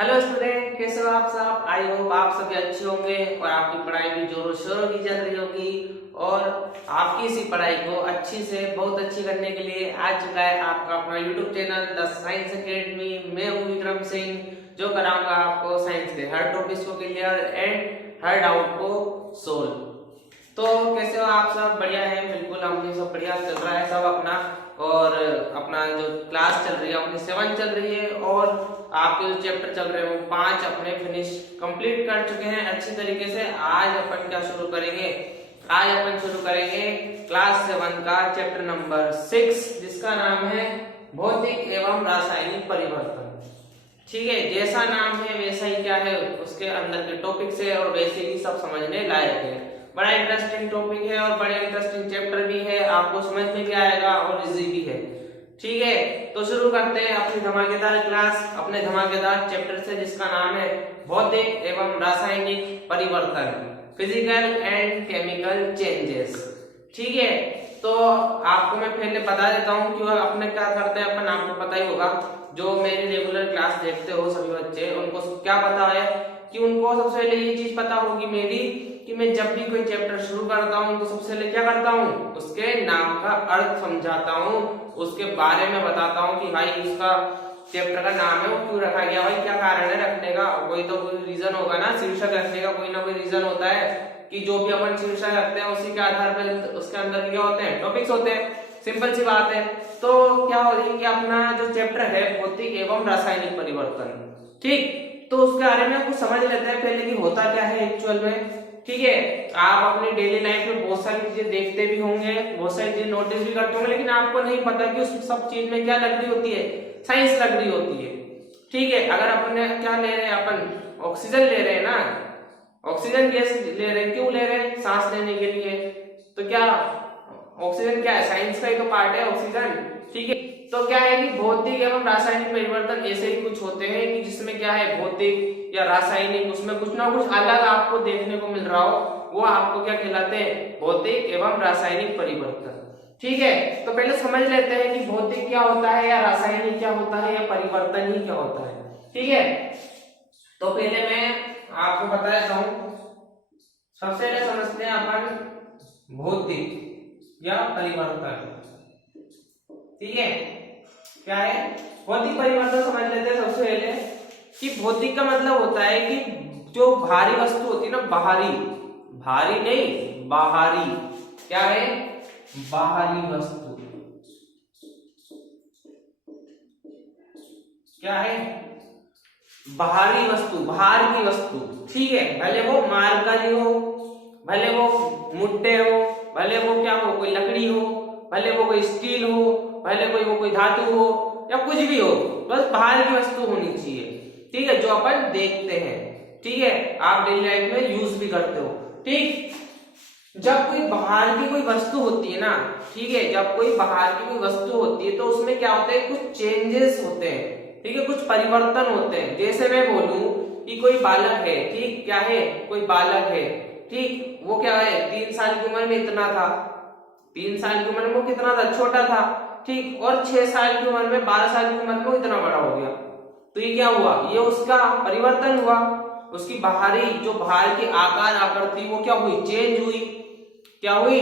Hello student, कैसे हो आप सब। आई होप आप सभी अच्छे होंगे और आपकी पढ़ाई भी जोरों शोरों की चल रही होगी। और आपकी इसी पढ़ाई को अच्छी से बहुत अच्छी करने के लिए आ चुका है आपका अपना YouTube channel the science academy. मैं हूँ विक्रम सिंह, जो कराऊंगा आपको साइंस के हर टॉपिक्स को क्लियर एंड हर डाउट को सोल्व। तो कैसे हो आप सब? बढ़िया है, बिल्कुल हम भी सब बढ़िया चल रहा है सब अपना। और अपना जो क्लास चल रही है अपनी 7 चल रही है और आपके जो चैप्टर चल रहे हैं वो 5 अपने फिनिश कंप्लीट कर चुके हैं अच्छी तरीके से। आज अपन क्या शुरू करेंगे? आज अपन शुरू करेंगे क्लास 7 का चैप्टर नंबर 6, जिसका नाम है भौतिक एवं रासायनिक परिवर्तन। ठीक है, जैसा नाम है वैसा ही क्या है उसके अंदर के टॉपिक है और वैसे ही सब समझने लायक है। बड़ा इंटरेस्टिंग टॉपिक है और बड़े इंटरेस्टिंग चैप्टर भी है, आपको समझ में भी आएगा और इजी भी है। ठीक है, तो शुरू करते हैं अपनी धमाकेदार क्लास अपने धमाकेदार चैप्टर से, जिसका नाम है भौतिक एवं रासायनिक परिवर्तन, फिजिकल एंड केमिकल चेंजेस। ठीक है, तो आपको मैं पहले बता देता हूँ कि अपने क्या करते हैं अपन, आपको पता ही होगा। जो मेरी रेगुलर क्लास देखते हो सभी बच्चे, उनको क्या पता है कि उनको सबसे पहले ये चीज पता होगी मेरी कि मैं जब भी कोई चैप्टर शुरू करता हूँ तो सबसे पहले क्या करता हूँ, उसके नाम का अर्थ समझाता हूँ, उसके बारे में बताता हूँ कि भाई उसका चैप्टर का नाम है वो क्यों रखा गया, भाई क्या कारण है रखने का। कोई तो कोई रीजन होगा ना, शीर्षक रखने का कोई ना कोई रीजन होता है कि जो भी अपन शीर्षक रखते हैं उसी के आधार पर उसके अंदर क्या होते हैं, टॉपिक्स होते हैं। सिंपल सी बात है। तो क्या हो रही है कि अपना जो चैप्टर है भौतिक एवं रासायनिक परिवर्तन, ठीक, तो उसके बारे में कुछ समझ लेते हैं पहले कि होता क्या है एक्चुअल में। ठीक है, आप अपनी डेली लाइफ में बहुत सारी चीजें देखते भी होंगे, बहुत सारी चीजें नोटिस भी करते होंगे, लेकिन आपको नहीं पता कि उस सब चीज में क्या लग रही होती है, साइंस लग रही होती है। ठीक है, अगर अपन क्या ले रहे हैं, अपन ऑक्सीजन ले रहे हैं ना, ऑक्सीजन गैस ले रहे हैं, क्यों ले रहे हैं? सांस लेने के लिए। तो क्या ऑक्सीजन क्या है, साइंस का ही तो पार्ट है ऑक्सीजन। ठीक है, तो क्या है कि भौतिक एवं रासायनिक परिवर्तन ऐसे ही कुछ होते हैं कि जिसमें क्या है भौतिक या रासायनिक, उसमें कुछ ना कुछ अलग आपको देखने को मिल रहा हो, वो आपको क्या कहलाते हैं, भौतिक एवं रासायनिक परिवर्तन। ठीक है, तो पहले समझ लेते हैं कि भौतिक क्या होता है या रासायनिक क्या होता है या परिवर्तन ही क्या होता है। ठीक है, तो पहले मैं आपको बता देता हूं। सबसे पहले समझते हैं अपन भौतिक या परिवर्तन। ठीक है, क्या है भौतिक परिवर्तन समझ लेते हैं सबसे पहले कि भौतिक का मतलब होता है कि जो भारी वस्तु होती है ना, बाहरी, भारी नहीं बाहरी, क्या है, बाहरी वस्तु, क्या है, बाहरी वस्तु, बाहर की वस्तु। ठीक है, भले वो मार्कर हो, भले वो मुट्टे हो, भले वो क्या हो, कोई लकड़ी हो, भले वो कोई स्टील हो, भले वो कोई धातु हो या कुछ भी हो, बस बाहर की वस्तु होनी चाहिए। ठीक है, जो अपन देखते हैं। ठीक है, आप डेली लाइफ में यूज भी करते हो। ठीक, जब कोई बाहर की कोई वस्तु होती है ना, ठीक है, जब कोई बाहर की कोई वस्तु होती है तो उसमें क्या होता है, कुछ चेंजेस होते हैं। ठीक है, कुछ परिवर्तन होते हैं। जैसे मैं बोलूं कि कोई बालक है, ठीक, क्या है, कोई बालक है, ठीक, वो क्या है 3 साल की उम्र में इतना था, 3 साल की उम्र में वो कितना था, छोटा था। ठीक, और 6 साल की उम्र में, 12 साल की उम्र में वो इतना बड़ा हो गया। तो ये क्या हुआ, ये उसका परिवर्तन हुआ। उसकी बाहरी जो बाहर की आकार आकृति वो क्या हुई, चेंज हुई। क्या हुई,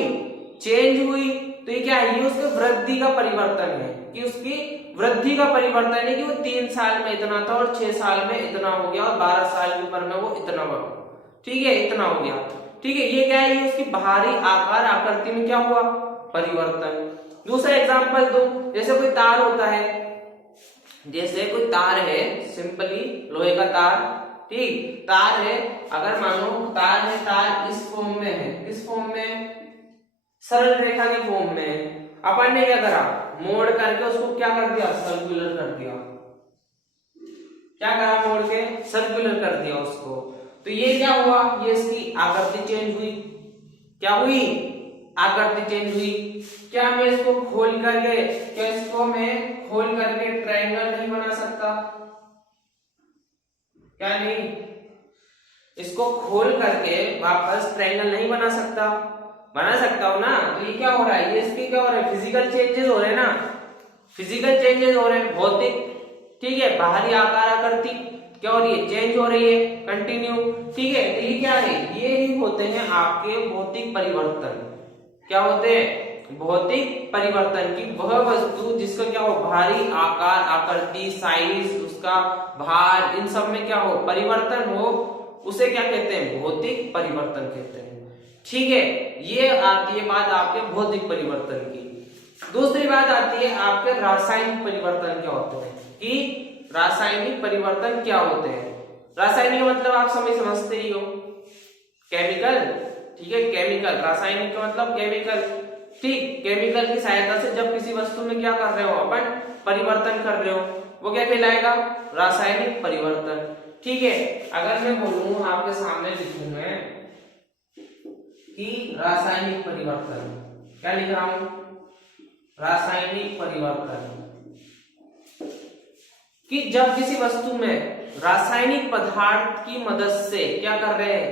चेंज हुई। तो ये क्या है, ये उसके वृद्धि का परिवर्तन है, कि उसकी वृद्धि का परिवर्तन है कि वो 3 साल में इतना था और 6 साल में इतना हो गया और 12 साल की उम्र में वो इतना बड़ा, ठीक है, इतना हो गया। ठीक है, ये क्या है, ये उसकी बाहरी आकार आकृति में क्या हुआ, परिवर्तन। दूसरा एग्जांपल दो, जैसे कोई तार होता है, जैसे कोई तार है, सिंपली लोहे का तार, ठीक, तार है, अगर मानो तार है, तार इस फॉर्म में है, किस फॉर्म में, सरल रेखा के फॉर्म में। अपन ने क्या करा, मोड़ करके उसको क्या कर दिया, सर्कुलर कर दिया। क्या करा, मोड़ के सर्कुलर कर दिया उसको। तो ये क्या हुआ, ये इसकी आकृति चेंज हुई। क्या हुई, आकृति चेंज हुई। क्या मैं इसको खोल करके, क्या इसको मैं खोल करके ट्रायंगल नहीं बना सकता, क्या नहीं, इसको खोल करके वापस ट्रायंगल नहीं बना सकता, बना सकता हूं ना। तो ये क्या हो रहा है, ये इसके क्या हो रहा है, फिजिकल चेंजेस हो रहे हैं ना, फिजिकल चेंजेस हो रहे हैं, भौतिक ठीक है, बाहरी आकार आकृति क्या हो रही है, चेंज हो रही है, कंटिन्यू, ठीक है। तो ये क्या है, ये ही होते हैं आपके भौतिक परिवर्तन। क्या होते हैं, भौतिक परिवर्तन की वह वस्तु जिसका क्या हो, भारी आकार आकृति साइज उसका भार इन सब में क्या हो, परिवर्तन हो, उसे क्या कहते हैं, भौतिक परिवर्तन कहते हैं। ठीक है, ये आती है बात आपके भौतिक परिवर्तन की। दूसरी बात आती है आपके रासायनिक परिवर्तन क्या होते हैं, कि रासायनिक परिवर्तन क्या होते हैं। रासायनिक मतलब आप समझते ही हो, केमिकल, ठीक है, केमिकल, रासायनिक का मतलब केमिकल, ठीक। केमिकल की सहायता से जब किसी वस्तु में क्या कर रहे हो, अपन परिवर्तन कर रहे हो, वो क्या कहलाएगा, रासायनिक परिवर्तन। ठीक है, अगर मैं बोलूं आपके सामने लिखूं मैं कि रासायनिक परिवर्तन, क्या लिख रहा हूं, रासायनिक परिवर्तन, कि जब किसी वस्तु में रासायनिक पदार्थ की मदद से क्या कर रहे हैं,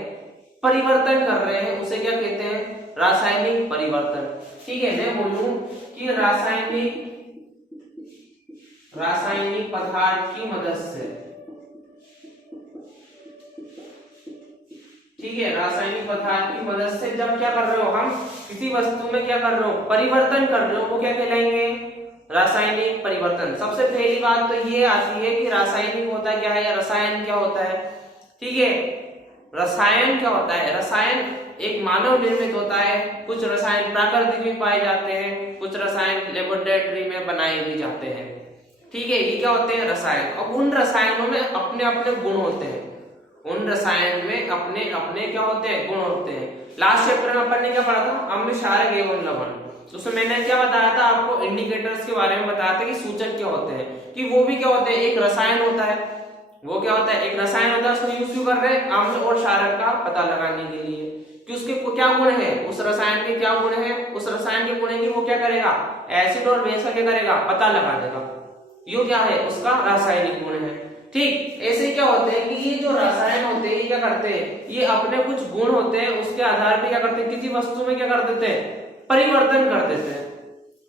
परिवर्तन कर रहे हैं, उसे क्या कहते हैं, रासायनिक परिवर्तन। ठीक है, मैं बोलूं कि रासायनिक पदार्थ की मदद से, ठीक है, रासायनिक पदार्थ की मदद से जब क्या कर रहे हो, हम किसी वस्तु में क्या कर रहे हो, परिवर्तन कर रहे हो, वो क्या कहलाएंगे, रासायनिक परिवर्तन। सबसे पहली बात तो ये आती है कि रासायनिक होता क्या है या रसायन क्या होता है। ठीक है, रसायन क्या होता है, रसायन एक मानव निर्मित होता है, कुछ रसायन प्राकृतिक में पाए जाते हैं, कुछ रसायन लेबोरेटरी में बनाए भी जाते हैं। ठीक है, ये क्या होते हैं, रसायन। अब उन रसायनों में अपने अपने गुण होते हैं, उन रसायन में अपने अपने क्या होते हैं, गुण होते हैं। लास्ट चैप्टर में अपन ने क्या पढ़ा था, अम्ल क्षारक एवं लवण, उसमें मैंने क्या बताया था आपको, इंडिकेटर्स के बारे में बताया था कि सूचक क्या होते हैं, कि वो भी क्या होते हैं, एक रसायन होता है, वो क्या होता है, एक रसायन होता है, उसको यूज क्यों कर रहे हैं, अम्ल और क्षारक का पता लगाने के लिए, कि उसके क्या गुण है, उस रसायन के क्या गुण है, उस रसायन के गुण है कि वो क्या करेगा, एसिड और बेस का क्या करेगा, पता लगा देगा, ये क्या है, उसका रासायनिक गुण है। ठीक, ऐसे क्या होते हैं कि ये जो रसायन होते हैं ये क्या करते हैं, ये अपने कुछ गुण होते हैं, उसके आधार पे क्या करते हैं, किसी वस्तु में क्या कर देते हैं, परिवर्तन कर देते हैं।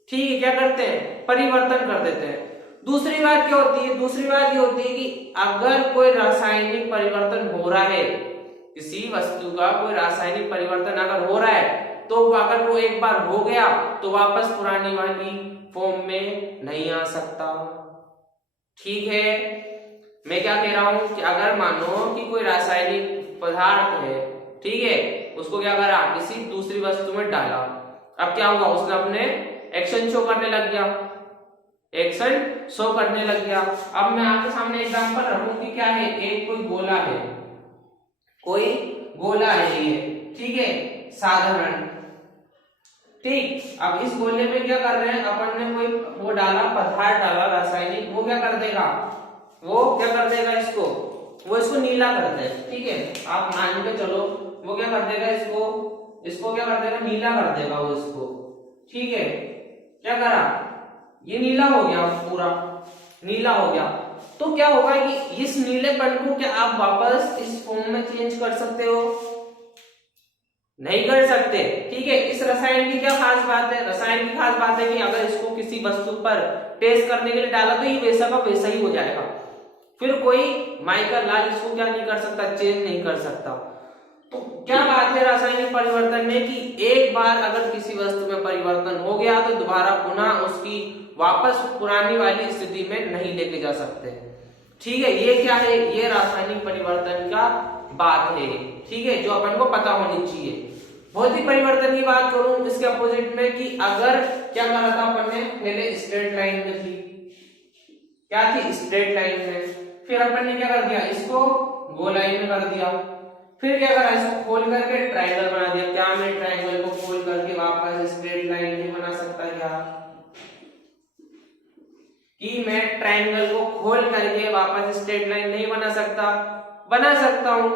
ठीक है, क्या करते हैं, परिवर्तन कर देते हैं। दूसरी बात क्या होती है, दूसरी बात ये होती है कि अगर कोई रासायनिक परिवर्तन हो रहा है, किसी वस्तु का कोई रासायनिक परिवर्तन अगर हो रहा है, तो अगर वो एक बार हो गया तो वापस पुरानी वाली फॉर्म में नहीं आ सकता। ठीक है, मैं क्या कह रहा हूं कि अगर मानो कि कोई रासायनिक पदार्थ है, ठीक है, उसको क्या करा, किसी दूसरी वस्तु में डाला, अब क्या होगा, उसने अपने एक्शन शो करने लग गया, एक्शन शो करने लग गया। अब मैं आपके सामने एग्जांपल रखूं कि क्या है, एक कोई गोला है, कोई गोला है ये, ठीक है, साधारण, ठीक। अब इस गोले में क्या कर रहे हैं, अपन ने कोई वो डाला, पदार्थ डाला रासायनिक, वो क्या कर देगा, वो क्या कर देगा, इसको, वो इसको नीला कर दे, ठीक है, आप मान के चलो, वो क्या कर देगा, इसको क्या कर देगा, नीला कर देगा वो इसको। ठीक है, क्या करा, ये नीला हो गया, पूरा नीला हो गया। तो क्या होगा कि इस नीलेपन को क्या आप वापस इस फॉर्म में चेंज कर सकते हो, नहीं कर सकते। ठीक है, इस रसायन की क्या खास बात है, रसायन की खास बात है कि अगर इसको किसी वस्तु पर टेस्ट करने के लिए डाला तो ये वैसा का वैसा ही हो जाएगा, फिर कोई माइका लाल इसको क्या नहीं कर सकता, चेंज नहीं कर सकता। तो क्या बात है रासायनिक परिवर्तन में कि एक बार अगर किसी वस्तु में परिवर्तन हो गया तो दोबारा पुनः उसकी वापस पुरानी वाली स्थिति में नहीं लेके जा सकते। ठीक है, ये क्या है, ये रासायनिक परिवर्तन का बात है। ठीक है, जो अपन को पता होनी चाहिए। भौतिक परिवर्तन की बात करूं इसके अपोजिट में कि अगर क्या करा था अपन ने, पहले स्ट्रेट लाइन में थी, क्या थी, स्ट्रेट लाइन में, फिर अपन ने क्या कर दिया, इसको गोलाई में कर दिया, फिर क्या करा, इसको खोल करके ट्रायंगल बना दिया। क्या मैं ट्रायंगल को खोल करके वापस स्ट्रेट लाइन नहीं बना सकता क्या, कि मैं ट्रायंगल को खोल करके वापस स्ट्रेट लाइन नहीं बना सकता, बना सकता हूं,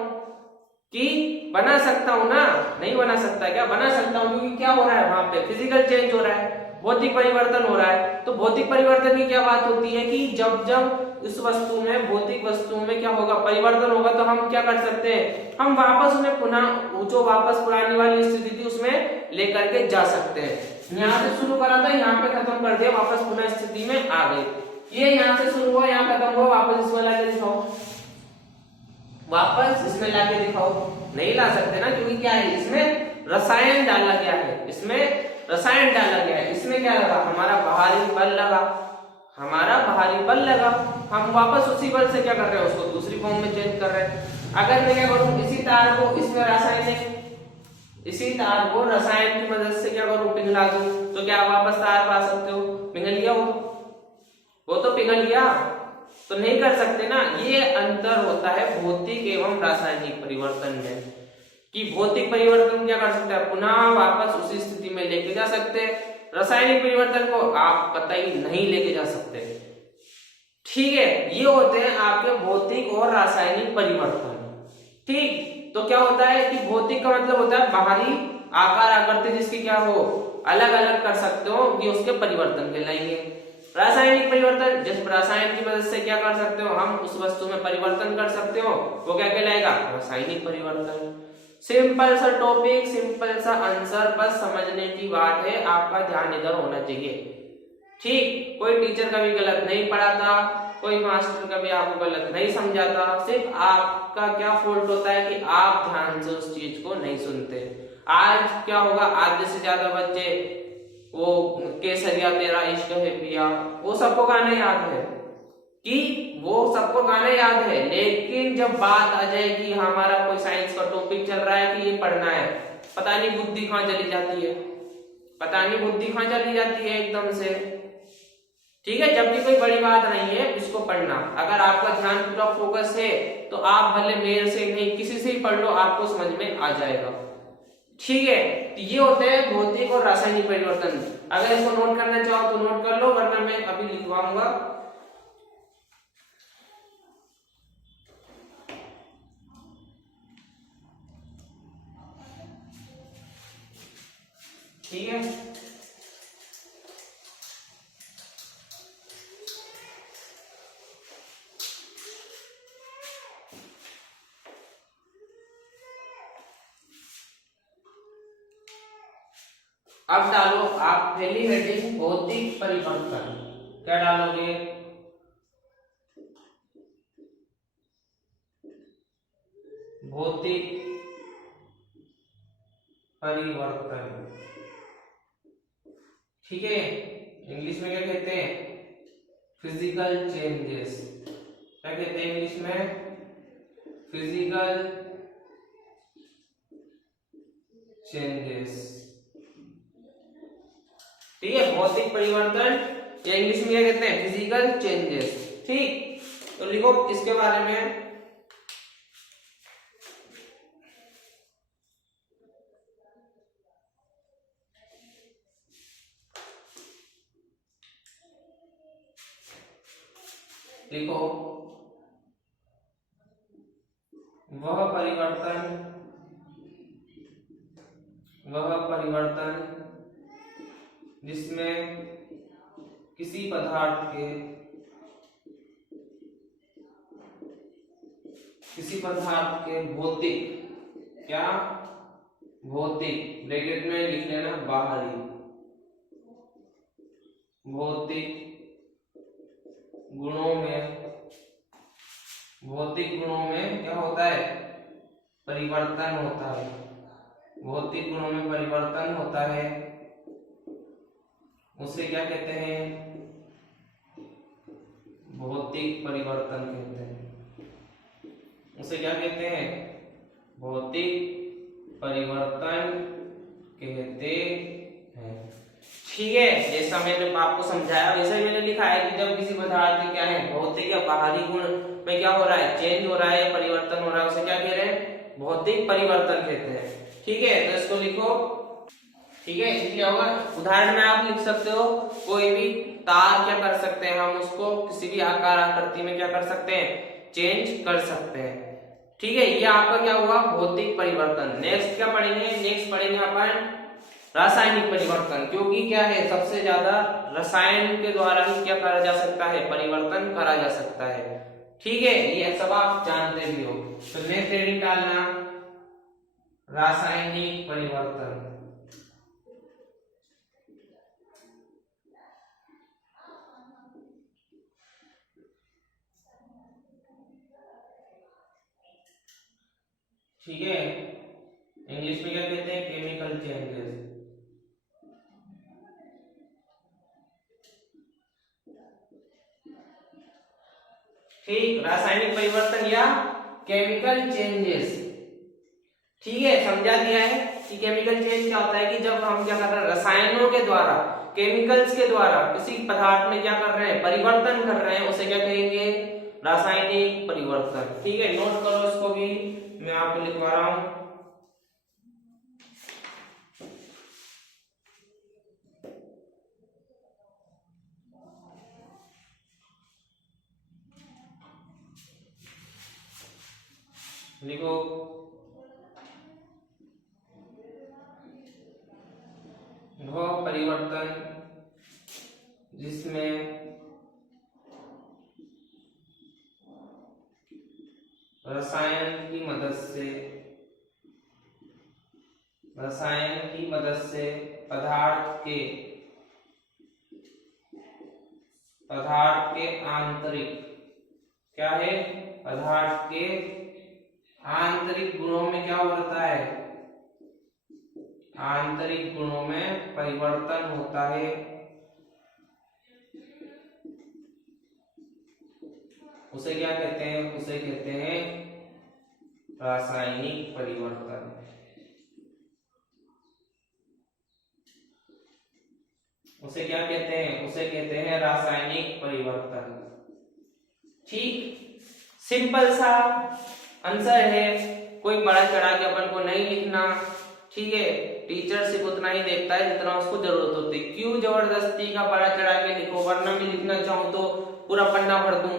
कि बना सकता हूं ना, नहीं बना सकता क्या, बना सकता हूं, क्योंकि क्या हो रहा है वहां पे, फिजिकल चेंज हो रहा है, भौतिक परिवर्तन हो रहा है। तो भौतिक परिवर्तन की क्या बात होती है कि जब जब इस वस्तु में, भौतिक वस्तु में क्या होगा, परिवर्तन होगा, तो हम क्या कर सकते हैं, हम वापस उन्हें पुनः जो वापस पुरानी वाली स्थिति थी उसमें लेकर के जा सकते हैं। यहाँ से शुरू करा था, यहाँ पे खत्म कर दिया, वापस पुनः स्थिति में आ गए। ये यहाँ से शुरू हुआ, यहाँ खत्म हुआ, वापस इसमें लाके दिखाओ, वापस इसमें लाके दिखाओ। नहीं ला सकते ना, क्योंकि क्या है, इसमें रसायन डाला गया है, इसमें रसायन डाला गया है। इसमें क्या लगा, हमारा बाहरी बल लगा, हमारा बाहरी बल लगा, हम वापस उसी बल से क्या कर रहे हैं, उसको दूसरी फॉर्म में चेंज कर रहे हैं। अगर मैं क्या करूं, इसी तार को इसमें रासायनिक, इसी तार को रसायन की मदद से क्या करूं, पिघला दूं, तो क्या वापस तार पा सकते हो, पिघल गया वो तो पिघल गया, तो नहीं कर सकते ना। ये अंतर होता है भौतिक एवं रासायनिक परिवर्तन में, कि भौतिक परिवर्तन क्या कर सकते हैं, पुनः वापस उसी स्थिति में लेके जा सकते हैं, रासायनिक परिवर्तन को आप कतई नहीं लेके जा सकते। ठीक है, ये होते हैं आपके भौतिक और रासायनिक परिवर्तन। ठीक, तो क्या होता है कि भौतिक का मतलब होता है बाहरी आकार आकृति जिसकी क्या हो, अलग अलग कर सकते हो, ये उसके परिवर्तन कहलाएंगे। रासायनिक परिवर्तन, जिस रसायन की मदद से क्या कर सकते हो, हम उस वस्तु में परिवर्तन कर सकते हो, वो क्या कहलाएगा, रासायनिक परिवर्तन। सिंपल सा टॉपिक, सिंपल सा आंसर, बस समझने की बात है, आपका ध्यान इधर होना चाहिए। ठीक, कोई टीचर कभी गलत नहीं पढ़ाता, कोई मास्टर कभी आपको गलत नहीं समझाता, सिर्फ आपका क्या फॉल्ट होता है कि आप ध्यान से उस चीज को नहीं सुनते। आज क्या होगा, आधे से ज्यादा बच्चे वो केसरिया तेरा इश्क है पिया, वो सबको गाने याद है, कि वो सबको गाने याद है, लेकिन जब बात आ जाए कि हमारा कोई साइंस का टॉपिक चल रहा है कि ये पढ़ना है, पता नहीं बुद्धि कहाँ चली जाती है, पता नहीं बुद्धि कहाँ चली जाती है एकदम से। ठीक है, जब भी कोई बड़ी बात नहीं है उसको पढ़ना, अगर आपका ध्यान पूरा फोकस है तो आप भले मेरे से नहीं किसी से ही पढ़ लो, आपको समझ में आ जाएगा। ठीक है, तो ये होते हैं भौतिक और रासायनिक परिवर्तन। अगर इसको नोट करना चाहो तो नोट कर लो, वरना मैं अभी लिखवाऊंगा। ठीक है, अब डालो आप पहली हेडिंग भौतिक परिवर्तन, क्या डालोगे, भौतिक परिवर्तन। ठीक है, इंग्लिश में क्या कहते हैं, फिजिकल चेंजेस, क्या कहते हैं इंग्लिश में, फिजिकल चेंजेस। ठीक है, भौतिक परिवर्तन या इंग्लिश में क्या कहते हैं, फिजिकल चेंजेस। ठीक, तो लिखो इसके बारे में, लिखो वह परिवर्तन जिसमें किसी पदार्थ के भौतिक, क्या भौतिक, ब्रैकेट में लिख लेना बाहरी, भौतिक गुणों में क्या होता है, परिवर्तन होता है, भौतिक गुणों में परिवर्तन होता है, उसे क्या कहते हैं, भौतिक परिवर्तन कहते हैं, उसे क्या कहते हैं, भौतिक परिवर्तन कहते हैं। ठीक है, जैसा मैंने आपको समझाया वैसा ही मैंने लिखा है कि जब किसी पदार्थ के क्या है, भौतिक या बाहरी गुण में क्या हो रहा है, चेंज हो रहा है, परिवर्तन हो रहा है, उसे क्या कह रहे हैं, भौतिक परिवर्तन कहते हैं। ठीक है, तो इसको लिखो। ठीक है, इसलिए क्या होगा, उदाहरण में आप लिख सकते हो, कोई भी तार क्या कर सकते हैं, हम उसको किसी भी आकार आकृति में क्या कर सकते हैं, चेंज कर सकते हैं। ठीक है, ये आपका क्या हुआ, भौतिक परिवर्तन। नेक्स्ट क्या पढ़ेंगे, नेक्स्ट पढ़ेंगे अपन रासायनिक परिवर्तन, क्योंकि क्या है, सबसे ज्यादा रसायन के द्वारा ही क्या करा जा सकता है, परिवर्तन करा जा सकता है। ठीक है, ये सब आप जानते भी हो। तो नेक्स्ट हेडिंग डालना रासायनिक परिवर्तन। ठीक है, इंग्लिश में क्या कहते हैं, केमिकल चेंजेस। ठीक, रासायनिक परिवर्तन या केमिकल चेंजेस। ठीक है, समझा दिया है कि केमिकल चेंज क्या होता है कि जब हम क्या कर रहे हैं, रसायनों के द्वारा, केमिकल्स के द्वारा किसी पदार्थ में क्या कर रहे हैं, परिवर्तन कर रहे हैं, उसे क्या कहेंगे, रासायनिक परिवर्तन। ठीक है, नोट करो इसको भी, मैं आपको लिखवा रहा हूं। लिखो, वह परिवर्तन जिसमें रसायन की मदद से पदार्थ के आंतरिक, क्या है, पदार्थ के आंतरिक गुणों में क्या होता है, आंतरिक गुणों में परिवर्तन होता है, उसे क्या कहते हैं, उसे कहते हैं रासायनिक परिवर्तन। उसे क्या कहते हैं, उसे कहते हैं रासायनिक परिवर्तन। ठीक, सिंपल सा आंसर है, कोई बड़ा चढ़ा के अपन को नहीं लिखना। ठीक है, टीचर सिर्फ उतना ही देखता है जितना उसको जरूरत होती है। क्यों जबरदस्ती का बड़ा चढ़ा के लिखो, वरना मैं लिखना चाहूँ तो पूरा पन्ना भर दूं,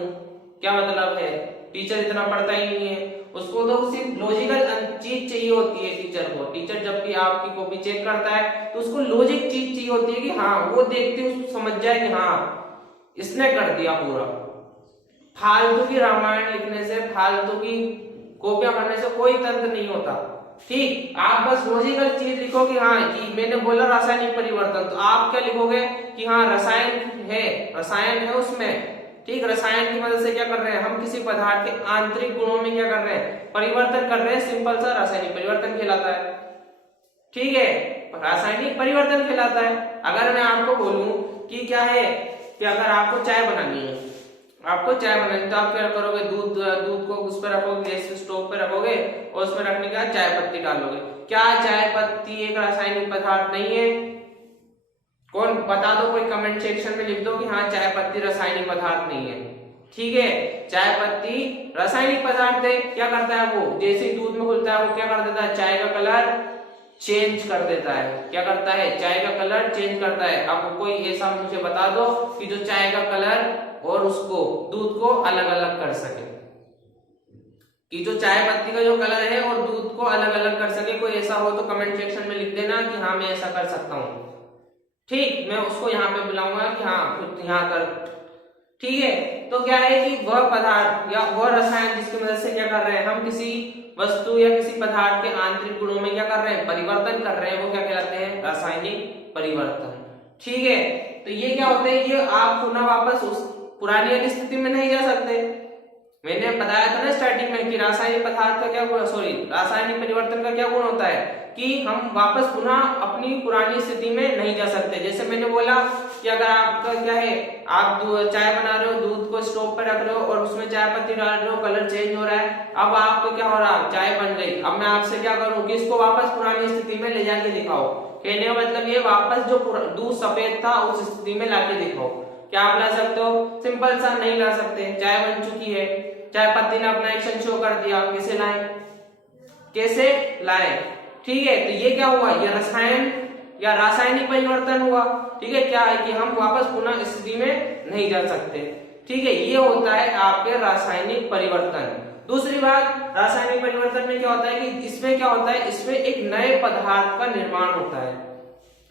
क्या मतलब है, टीचर इतना पढ़ता ही नहीं है, उसको तो सिर्फ लॉजिकल चीज चाहिए होती है टीचर को। टीचर जब भी आपकी कॉपी चेक करता है तो उसको लॉजिक चीज चाहिए होती है कि हाँ, वो देखते उसको समझ जाए कि हाँ इसने कर दिया पूरा। फालतू की रामायण लिखने से, फालतू की कॉपियां भरने से कोई तंत्र नहीं होता। ठीक, आप बस लॉजिकल चीज लिखो कि हाँ, कि मैंने बोला रासायनिक परिवर्तन, तो आप क्या लिखोगे कि हाँ रसायन है उसमें। ठीक, रसायन की मदद से क्या कर रहे हैं हम, किसी पदार्थ के आंतरिक गुणों में क्या कर रहे हैं, परिवर्तन कर रहे हैं, सिंपल सा रासायनिक परिवर्तन कहलाता है। ठीक है, रासायनिक परिवर्तन कहलाता है। अगर मैं आपको बोलूं कि क्या है, कि अगर आपको चाय बनानी है, तो आप क्या करोगे, दूध को उस पर रखोगे, गैस स्टोव पे रखोगे और उसमें रखने के बाद चाय पत्ती डालोगे। क्या चाय पत्ती एक रासायनिक पदार्थ नहीं है? कौन बता दो, कोई कमेंट सेक्शन में लिख दो कि हाँ चाय पत्ती रासायनिक पदार्थ नहीं है। ठीक है, चाय पत्ती रासायनिक पदार्थ है। क्या करता है वो, जैसे ही दूध में घुलता है वो क्या कर देता है, चाय का कलर चेंज कर देता है। क्या करता है, चाय का कलर चेंज करता है। अब कोई ऐसा मुझे बता दो कि जो चाय का कलर और उसको दूध को अलग अलग कर सके, कि जो चाय पत्ती का जो कलर है और दूध को अलग अलग कर सके। कोई ऐसा हो तो कमेंट सेक्शन में लिख देना कि हाँ मैं ऐसा कर सकता हूँ। ठीक, मैं उसको यहाँ पे बुलाऊंगा कि हाँ यहाँ कर। ठीक है, तो क्या है कि वह पदार्थ या वह रसायन जिसकी मदद से क्या कर रहे हैं हम, किसी वस्तु या किसी पदार्थ के आंतरिक गुणों में क्या कर रहे हैं, परिवर्तन कर रहे हैं, वो क्या कहलाते हैं, रासायनिक परिवर्तन। ठीक है, तो ये क्या होते हैं, ये आप पुनः वापस उस पुरानी वाली स्थिति में नहीं जा सकते। मैंने बताया था ना स्टार्टिंग में कि रासायनिक पदार्थ का क्या गुण, रासायनिक परिवर्तन का क्या गुण होता है कि हम वापस पुनः अपनी पुरानी स्थिति में नहीं जा सकते। जैसे मैंने बोला कि अगर आपका क्या है, आप चाय बना रहे हो, दूध को स्टोव पर रख रहे हो और उसमें चाय पत्ती डाल रहे हो, कलर चेंज हो रहा है। अब आपको क्या हो रहा है, चाय बन गई। अब मैं आपसे क्या करूं कि इसको वापस पुरानी स्थिति में ले जाके दिखाओ। कहने का मतलब ये, वापस जो दूध सफेद था उस स्थिति में लाके दिखाओ। क्या आप ला सकते हो? सिंपल सा नहीं ला सकते। चाय बन चुकी है, चाय पत्ती ने अपना एक्शन शो कर दिया, कैसे लाए, कैसे लाए? ठीक है, तो ये क्या हुआ, ये रसायन या रासायनिक परिवर्तन हुआ। ठीक है, क्या है कि हम वापस पुनः स्थिति में नहीं जा सकते। ठीक है, ये होता है आपके रासायनिक परिवर्तन। दूसरी बात, रासायनिक परिवर्तन में क्या होता है कि इसमें क्या होता है, इसमें एक नए पदार्थ का निर्माण होता है।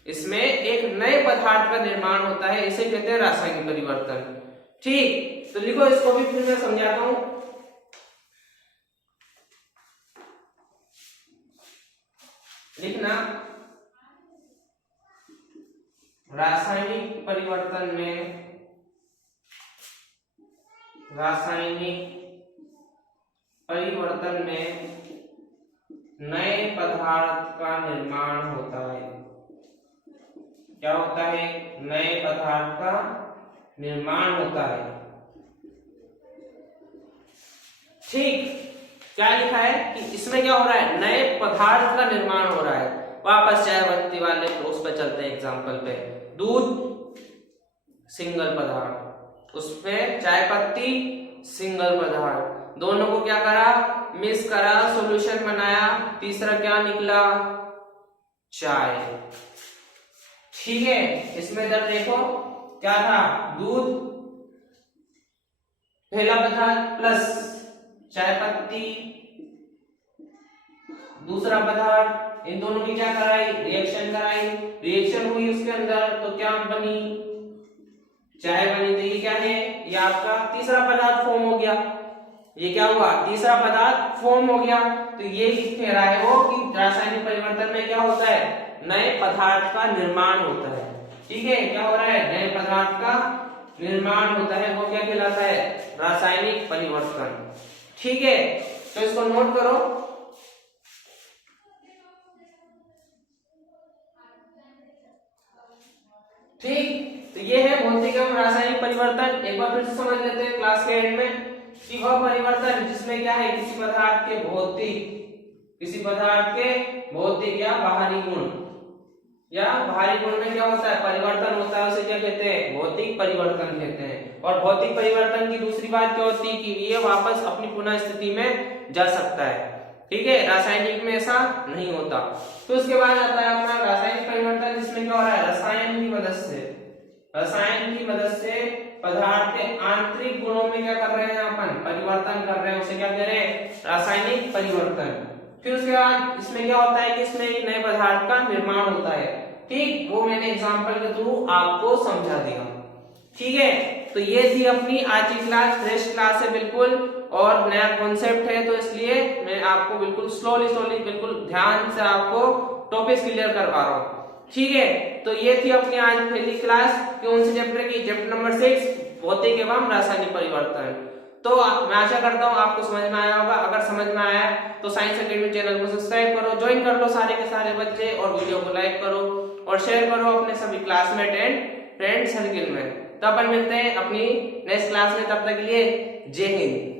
इसमें एक नए पदार्थ का निर्माण होता है, इसे कहते हैं रासायनिक परिवर्तन। ठीक, तो लिखो इसको भी फिर मैं समझाता हूं। लिखना, रासायनिक परिवर्तन में नए पदार्थ का निर्माण होता है। क्या होता है? नए पदार्थ का निर्माण होता है। ठीक, क्या लिखा है कि इसमें क्या हो रहा है? नए पदार्थ का निर्माण हो रहा है। वापस चाय पत्ती वाले उस पर चलते हैं एग्जांपल पे। दूध सिंगल पदार्थ, उसमें चाय पत्ती सिंगल पदार्थ, दोनों को क्या करा? मिक्स करा, सॉल्यूशन बनाया, तीसरा क्या निकला? चाय। ठीक है, इसमें इधर देखो क्या था? दूध पहला पदार्थ प्लस चाय पत्ती दूसरा पदार्थ, इन दोनों की क्या कराई? रिएक्शन कराई। रिएक्शन हुई उसके अंदर तो क्या बनी? चाय बनी। तो ये क्या है? ये आपका तीसरा पदार्थ फॉर्म हो गया। ये क्या हुआ? तीसरा पदार्थ फॉर्म हो गया। तो ये कह रहा है वो कि रासायनिक परिवर्तन में क्या होता है? नए पदार्थ का निर्माण होता है। ठीक है, क्या हो रहा है? नए पदार्थ का निर्माण होता है, वो क्या कहलाता है? रासायनिक परिवर्तन। ठीक है, तो इसको नोट करो। ठीक, तो ये है भौतिक एवं रासायनिक परिवर्तन। एक बार फिर से समझ लेते हैं क्लास के एंड में कि वह परिवर्तन जिसमें क्या है? किसी पदार्थ के भौतिक या बाहरी गुण, या बाहरी गुण में क्या होता है? परिवर्तन होता है, उसे क्या कहते हैं? भौतिक परिवर्तन कहते हैं। और भौतिक परिवर्तन की दूसरी बात क्या होती है कि ये वापस अपनी पुनः स्थिति में जा सकता है। ठीक है, रासायनिक में ऐसा नहीं होता। तो उसके बाद आता है अपना रासायनिक परिवर्तन, जिसमें क्या हो रहा है? रसायन की मदद से पदार्थ के आंतरिक गुणों में क्या कर रहे हैं? अपन परिवर्तन कर रहे हैं, उसे क्या कह रहे हैं? रासायनिक परिवर्तन। फिर उसके बाद इसमें क्या होता है कि इसमें एक नए पदार्थ का निर्माण होता है। ठीक, वो मैंने एग्जांपल के थ्रू आपको समझा दिया। ठीक है, तो ये थी अपनी आज की क्लास। फ्रेश क्लास है बिल्कुल, और नया कॉन्सेप्ट है, तो इसलिए मैं आपको बिल्कुल स्लोली बिल्कुल ध्यान से आपको टॉपिक्स क्लियर करवा रहा हूँ। ठीक है, तो ये थी अपनी आज पहली क्लास कौन से चैप्टर की? चैप्टर नंबर 6 भौतिक एवं रासायनिक परिवर्तन। तो मैं आशा करता हूँ आपको समझ में आया होगा। अगर समझ में आया तो साइंस एकेडमी चैनल को सब्सक्राइब करो, ज्वाइन कर लो सारे के सारे बच्चे, और वीडियो को लाइक करो और शेयर करो अपने सभी क्लासमेट एंड फ्रेंड सर्किल में। तो अपन मिलते हैं अपनी नेक्स्ट क्लास में, तब तक के लिए जय हिंद।